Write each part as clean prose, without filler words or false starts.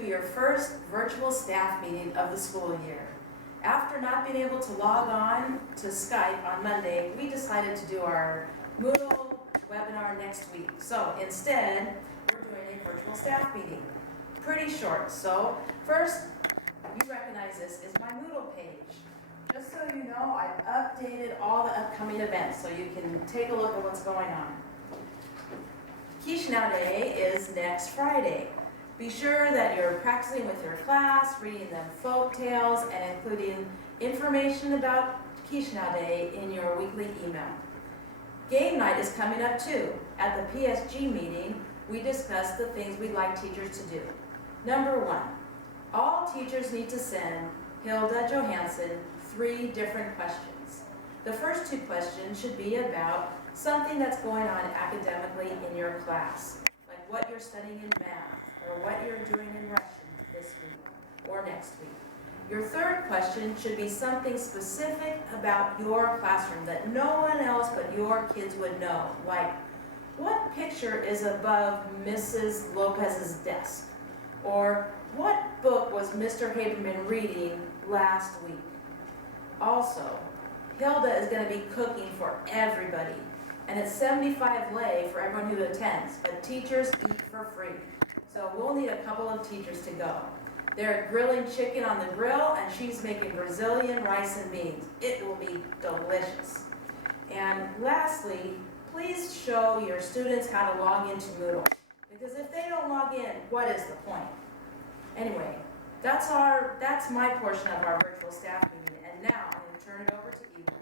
to your first virtual staff meeting of the school year. After not being able to log on to Skype on Monday, we decided to do our Moodle webinar next week. So instead, we're doing a virtual staff meeting. Pretty short. So first, you recognize this is my Moodle page. Just so you know, I've updated all the upcoming events so you can take a look at what's going on. Chisinau Day is next Friday. Be sure that you're practicing with your class, reading them folk tales, and including information about Chisinau Day in your weekly email. Game night is coming up too. At the PSG meeting, we discussed the things we'd like teachers to do. Number 1, all teachers need to send Hilda Johansson 3 different questions. The first 2 questions should be about something that's going on academically in your class, like what you're studying in math, or what you're doing in Russian this week or next week. Your third question should be something specific about your classroom that no one else but your kids would know, like what picture is above Mrs. Lopez's desk, or what book was Mr. Haberman reading last week. Also, Hilda is going to be cooking for everybody, and it's 75 lei for everyone who attends, but teachers eat for free. So we'll need a couple of teachers to go. They're grilling chicken on the grill, and she's making Brazilian rice and beans. It will be delicious. And lastly, please show your students how to log into Moodle, because if they don't log in, what is the point? Anyway, that's my portion of our virtual staff meeting, and now I'm going to turn it over to Ivo.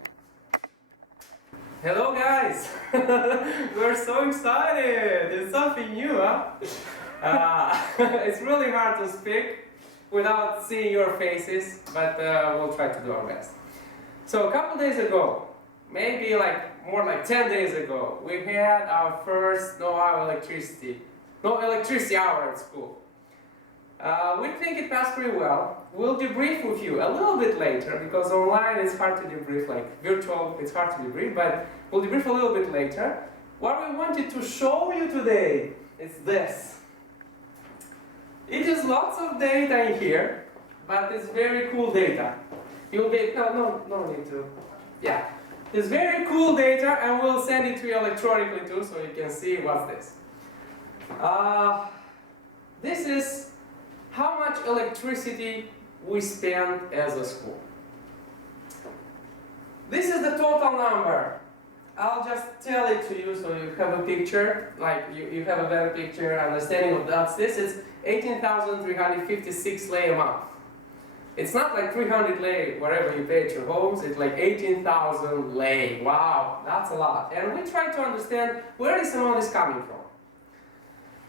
Hello guys! We're so excited! It's something new, huh? It's really hard to speak without seeing your faces, but we'll try to do our best. So a couple days ago, maybe more like 10 days ago, we had our first no electricity hour at school. We think it passed pretty well. We'll debrief with you a little bit later, because online it's hard to debrief, like virtual it's hard to debrief, but we'll debrief a little bit later. What we wanted to show you today is this. It is lots of data in here, but it's very cool data. You'll be, no need to, yeah. It's very cool data, and we'll send it to you electronically too, so you can see what's this. This is how much electricity we spend as a school. This is the total number. I'll just tell it to you so you have a picture, like you have a better picture, understanding of that. This is 18,356 lei a month. It's not like 300 lei wherever you pay at your homes, it's like 18,000 lei. Wow, that's a lot. And we try to understand where this amount is coming from.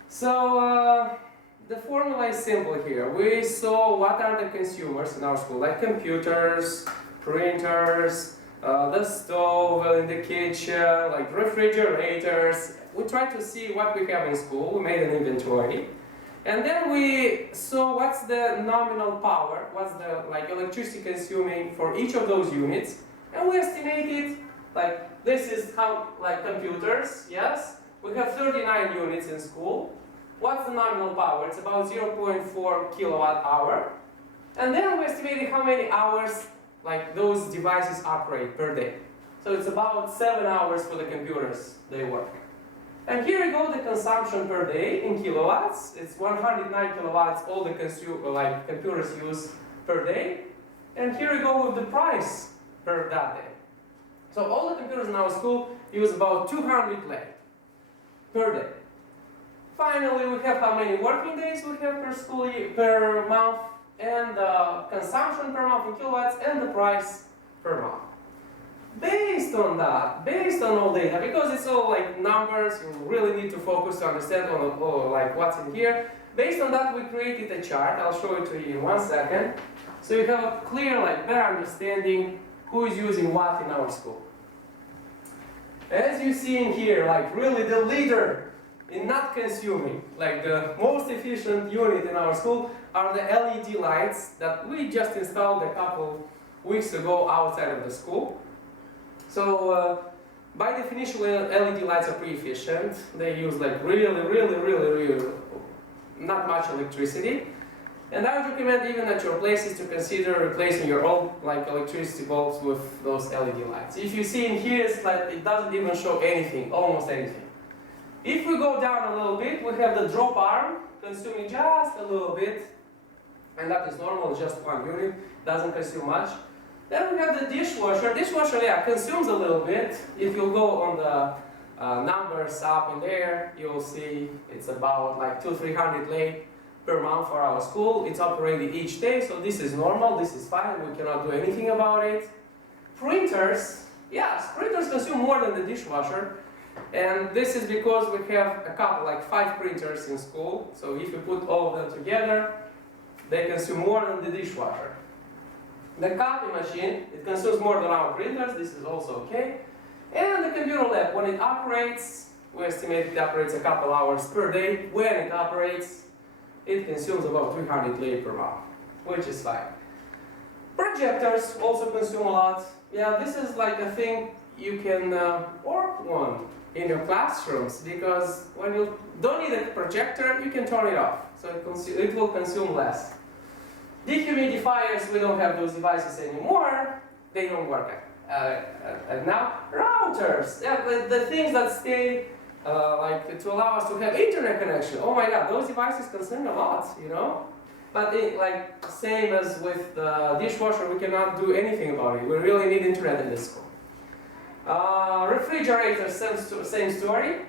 So, the formula is simple here. We saw what are the consumers in our school, like computers, printers, the stove in the kitchen, like refrigerators. We tried to see what we have in school. We made an inventory. And then we saw what's the nominal power, what's the electricity consuming for each of those units. And we estimated, this is how, computers, yes? We have 39 units in school. What's the nominal power? It's about 0.4 kilowatt hour. And then we estimated how many hours those devices operate per day. So it's about 7 hours for the computers they work. And here we go, the consumption per day in kilowatts. It's 109 kilowatts all the computers use per day. And here we go with the price per that day. So all the computers in our school use about 200 lei per day. Finally, we have how many working days we have per school year, per month, and the consumption per month in kilowatts, and the price per month. Based on that, based on all data, because it's all numbers, you really need to focus to understand what's in here. Based on that, we created a chart. I'll show it to you in 1 second. So you have a clear, better understanding who is using what in our school. As you see in here, really the leader in not consuming, the most efficient unit in our school are the LED lights that we just installed a couple weeks ago outside of the school. So by definition, LED lights are pretty efficient. They use really not much electricity. And I would recommend even at your places to consider replacing your old like electricity bulbs with those LED lights. If you see in here, it's like it doesn't even show anything, almost anything. If we go down a little bit, we have the drop arm consuming just a little bit, and that is normal, just 1 unit, doesn't consume much. Then we have the dishwasher. Dishwasher, yeah, consumes a little bit. If you go on the numbers up in there, you'll see it's about like 200-300 lei per month for our school. It's operated each day, so this is normal, this is fine, we cannot do anything about it. Printers, yes, printers consume more than the dishwasher, and this is because we have a couple, like 5 printers in school, so if you put all of them together, they consume more than the dishwasher. The copy machine, it consumes more than our printers, this is also okay. And the computer lab, when it operates, we estimate it operates a couple hours per day. When it operates, it consumes about 300 lei per month, which is fine. Projectors also consume a lot. Yeah, this is like a thing you can work on in your classrooms, because when you don't need a projector, you can turn it off, so it will consume less. Dehumidifiers, we don't have those devices anymore. They don't work now. Routers, yeah, the things that stay like to allow us to have internet connection. Oh my God, those devices consume a lot, you know. But like same as with the dishwasher, we cannot do anything about it. We really need internet in this school. Refrigerators, same story.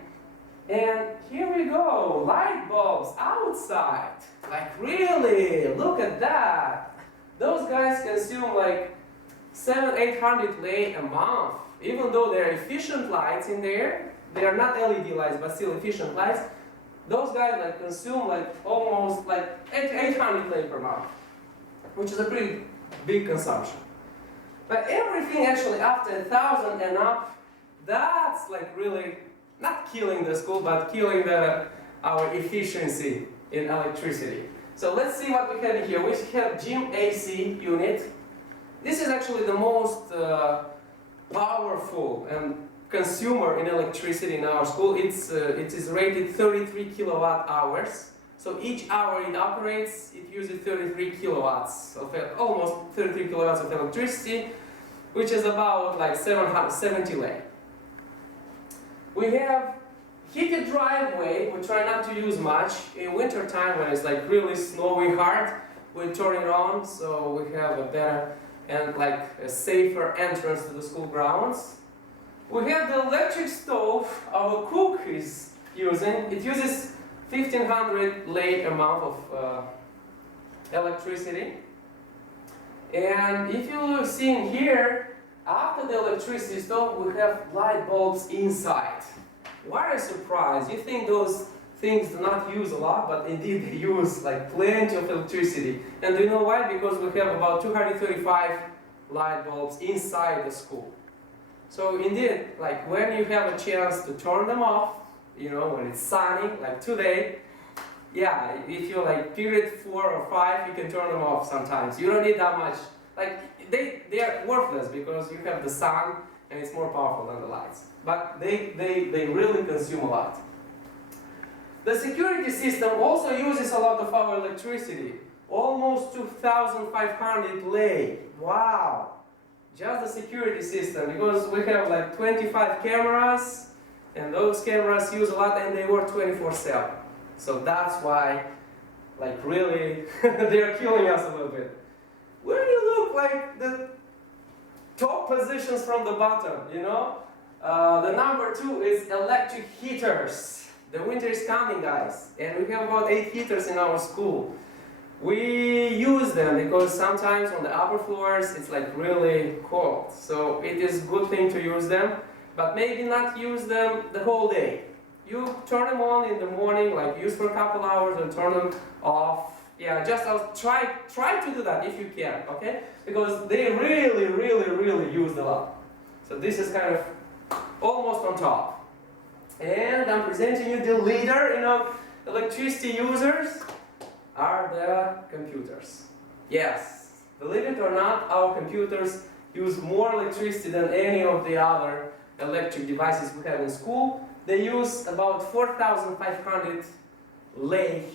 And here we go, light bulbs outside. Like really, look at that. Those guys consume like 700-800 lei a month. Even though they're efficient lights in there, they are not LED lights, but still efficient lights. Those guys like consume like almost like 800 lei per month, which is a pretty big consumption. But everything actually after 1,000 and up, that's like really not killing the school, but killing our efficiency in electricity. So let's see what we have here. We have gym AC unit. This is actually the most powerful and consumer in electricity in our school. It is rated 33 kilowatt hours. So each hour it operates, it uses 33 kilowatts of almost 33 kilowatts of electricity, which is about like 770 lei. We have heated driveway. We try not to use much in winter time when it's like really snowy hard. We turn it on so we have a better and like a safer entrance to the school grounds. We have the electric stove our cook is using. It uses 1,500 lei a month of electricity. And if you see in here, after the electricity stove, we have light bulbs inside. What a surprise! You think those things do not use a lot, but indeed they use like plenty of electricity. And do you know why? Because we have about 235 light bulbs inside the school. So indeed, like when you have a chance to turn them off, you know, when it's sunny, like today, yeah, if you're like period 4 or 5, you can turn them off sometimes. You don't need that much. Like they are worthless because you have the sun and it's more powerful than the lights. But they really consume a lot. The security system also uses a lot of our electricity. Almost 2,500 lei. Wow! Just the security system, because we have like 25 cameras, and those cameras use a lot and they work 24/7. So that's why, like really, they are killing us a little bit. Where do you look like the top positions from the bottom, you know? The number 2 is electric heaters. The winter is coming, guys, and we have about 8 heaters in our school. We use them because sometimes on the upper floors it's like really cold. So it is a good thing to use them, but maybe not use them the whole day. You turn them on in the morning, like use for a couple hours and turn them off. Yeah, just try to do that if you can, okay? Because they really use a lot. So this is kind of almost on top. And I'm presenting you the leader, you know, electricity users are the computers. Yes, believe it or not, our computers use more electricity than any of the other electric devices we have in school. They use about 4,500 lei,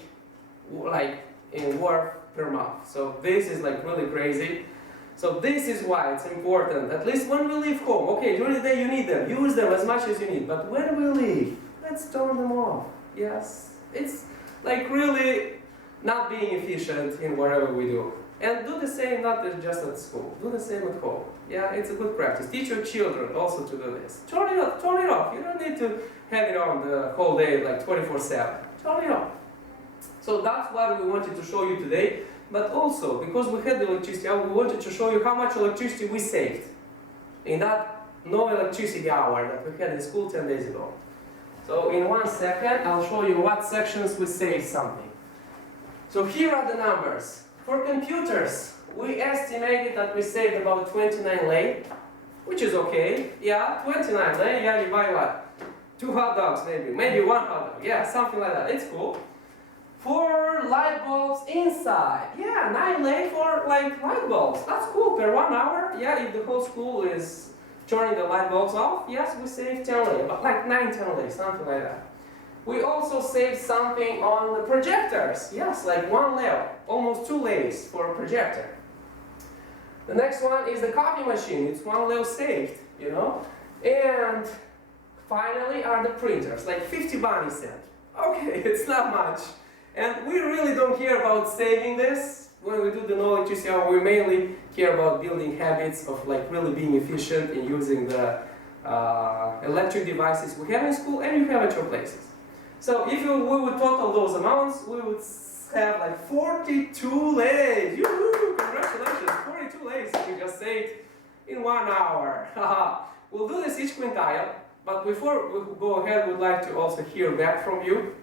like in worth per month. So this is like really crazy. So this is why it's important, at least when we leave home. Okay, during the day you need them, use them as much as you need, but when we leave, let's turn them off. Yes, it's like really not being efficient in whatever we do. And do the same not just at school, do the same at home. Yeah, it's a good practice. Teach your children also to do this. Turn it off, turn it off. You don't need to have it on the whole day like 24/7. Turn it off. So that's what we wanted to show you today. But also, because we had the electricity hour, we wanted to show you how much electricity we saved in that no electricity hour that we had in school 10 days ago. So in 1 second, I'll show you what sections we saved something. So here are the numbers. For computers, we estimated that we saved about 29 lei, which is okay. Yeah, 29 lei, yeah, you buy what? 2 hot dogs maybe 1 hot dog, yeah, something like that, it's cool. For light bulbs inside, yeah, 9 lei for like light bulbs, that's cool, per 1 hour, yeah, if the whole school is turning the light bulbs off, yes, we save 10 lei, but like 9-10 lei, something like that. We also saved something on the projectors, yes, like 1 lei, almost 2 leis for a projector. The next one is the copy machine, it's 1 lei saved, you know, and finally are the printers, like 50 bani cent. Okay, it's not much. And we really don't care about saving this. When we do the no electricity hour, we mainly care about building habits of like really being efficient in using the electric devices we have in school and you have at your places. So if we would total those amounts, we would have like 42 leis. Yoo-hoo! Congratulations, 42 leis we just saved in 1 hour. We'll do this each quintile, but before we go ahead, we'd like to also hear back from you.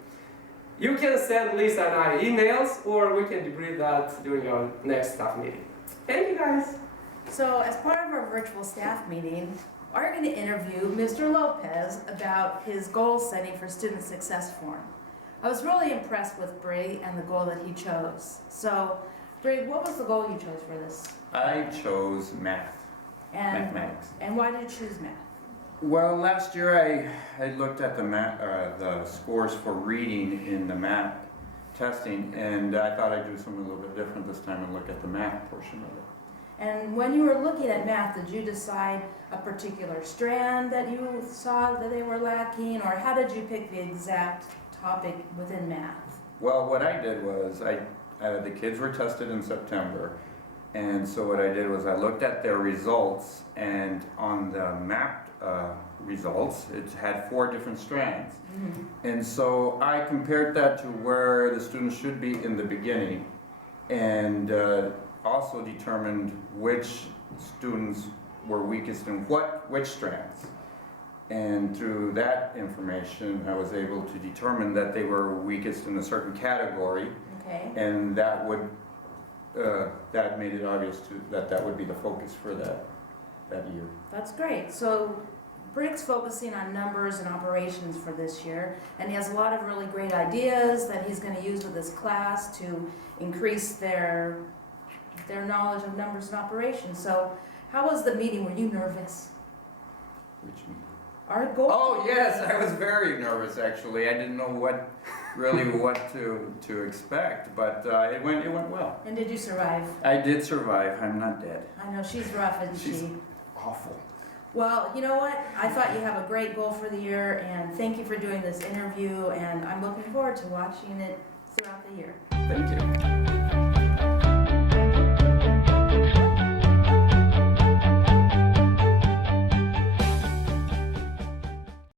You can send Lisa and I emails, or we can debrief that during our next staff meeting. Thank you guys. So as part of our virtual staff meeting, we're going to interview Mr. Lopez about his goal setting for Student Success Forum. I was really impressed with Brig and the goal that he chose. So, Brig, what was the goal you chose for this? I chose math, mathematics. And why did you choose math? Well, last year I looked at the scores for reading in the math testing, and I thought I'd do something a little bit different this time and look at the math portion of it. And when you were looking at math, did you decide a particular strand that you saw that they were lacking, or how did you pick the exact topic within math? Well, what I did was the kids were tested in September, and so what I did was I looked at their results, and on the mapped results, it had 4 different strands. Mm-hmm. And so I compared that to where the students should be in the beginning, and also determined which students were weakest in which strands. And through that information, I was able to determine that they were weakest in a certain category, Okay. and that would that made it obvious that would be the focus for that year. That's great. So Brig's focusing on numbers and operations for this year, and he has a lot of really great ideas that he's going to use with his class to increase their knowledge of numbers and operations. So how was the meeting? Were you nervous? Which meeting? Our goal. Oh yes, I was very nervous actually. I didn't know what to expect, but it went well. And did you survive? I did survive. I'm not dead. I know she's rough, isn't She's she? awful. Well, you know what? I thought you have a great goal for the year, and thank you for doing this interview, and I'm looking forward to watching it throughout the year. Thank you.